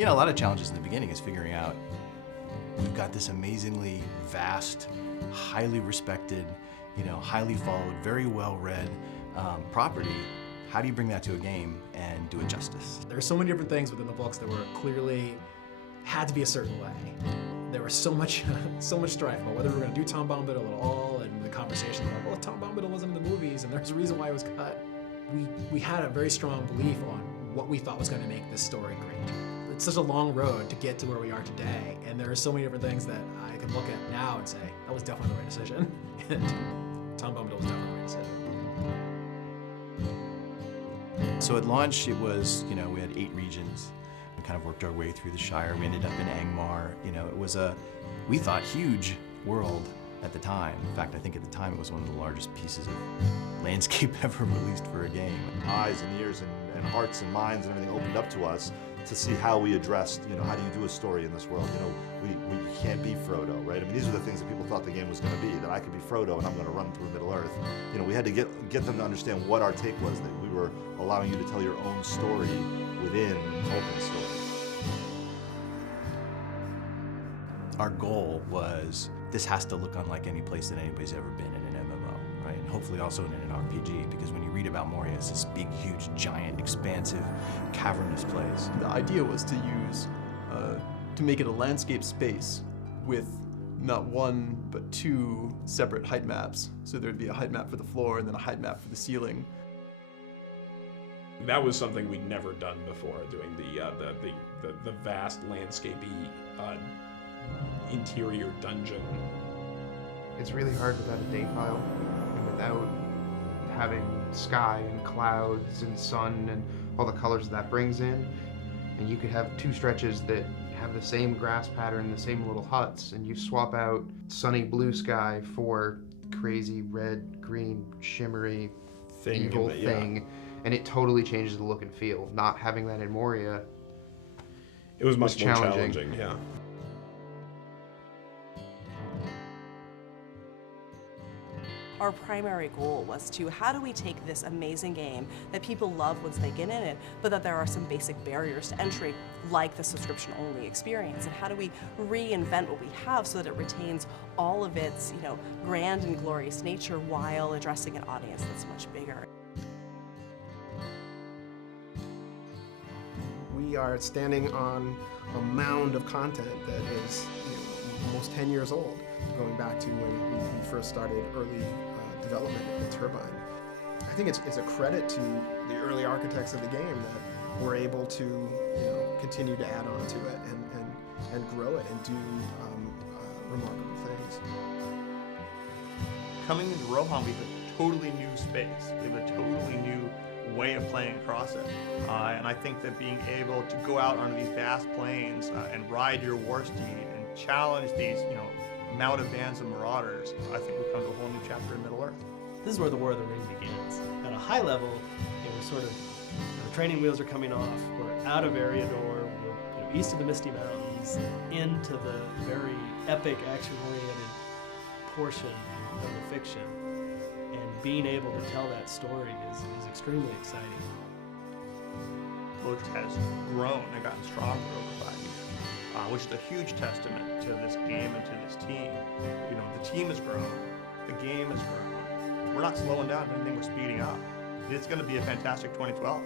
You know, a lot of challenges in the beginning is figuring out, we've got this amazingly vast, highly respected, you know, highly followed, very well-read property. How do you bring that to a game and do it justice? There are so many different things within the books that were clearly had to be a certain way. There was so much strife about whether we were going to do Tom Bombadil at all, and the conversation about, well, Tom Bombadil wasn't in the movies, and there's a reason why it was cut. We had a very strong belief on what we thought was going to make this story great. It's such a long road to get to where we are today, and there are so many different things that I can look at now and say, that was definitely the right decision. And Tom Bombadil was definitely the right decision. So at launch, it was, you know, we had 8 regions. We kind of worked our way through the Shire. We ended up in Angmar. You know, it was a, we thought, huge world at the time. In fact, I think at the time it was one of the largest pieces of landscape ever released for a game. Eyes and ears and hearts and minds and everything opened up to us to see how we addressed, you know, how do you do a story in this world? You know, we can't be Frodo, right? I mean, these are the things that people thought the game was going to be, that I could be Frodo and I'm going to run through Middle-earth. You know, we had to get them to understand what our take was, that we were allowing you to tell your own story within Tolkien's story. Our goal was, this has to look unlike any place that anybody's ever been in an MMO, right? And hopefully also in an RPG, because when you read about Moria, it's this big, huge, giant, expansive, cavernous place. The idea was to use, to make it a landscape space with not one, but 2 separate height maps. So there'd be a height map for the floor and then a height map for the ceiling. That was something we'd never done before, doing the vast landscapey interior dungeon. It's really hard without a date file and without having sky and clouds and sun and all the colors that brings in. And you could have 2 stretches that have the same grass pattern, the same little huts, and you swap out sunny blue sky for crazy red, green, shimmery, evil thing, and it totally changes the look and feel. Not having that in Moria, it was much more challenging. challenging, yeah. Our primary goal was to, how do we take this amazing game that people love once they get in it, but that there are some basic barriers to entry, like the subscription-only experience, and how do we reinvent what we have so that it retains all of its, you know, grand and glorious nature while addressing an audience that's much bigger. We are standing on a mound of content that is, you know, almost 10 years old, going back to when we first started early development in Turbine. I think it's a credit to the early architects of the game that we're able to, you know, continue to add on to it and grow it and do remarkable things. Coming into Rohan, we have a totally new space. We have a totally new way of playing across it. And I think that being able to go out on these vast plains and ride your war steed and challenge these, you know, mounted bands of marauders, I think we've come to a whole new chapter in Middle-earth. This is where the War of the Ring begins. At a high level, we're sort of, the training wheels are coming off, we're out of Eriador, we're east of the Misty Mountains, into the very epic, action-oriented portion of the fiction. And being able to tell that story is extremely exciting. Loach has grown and gotten stronger over 5 years, which is a huge testament to this game and to this team. You know, the team has grown, the game has grown. We're not slowing down, if anything, we're speeding up. It's going to be a fantastic 2012.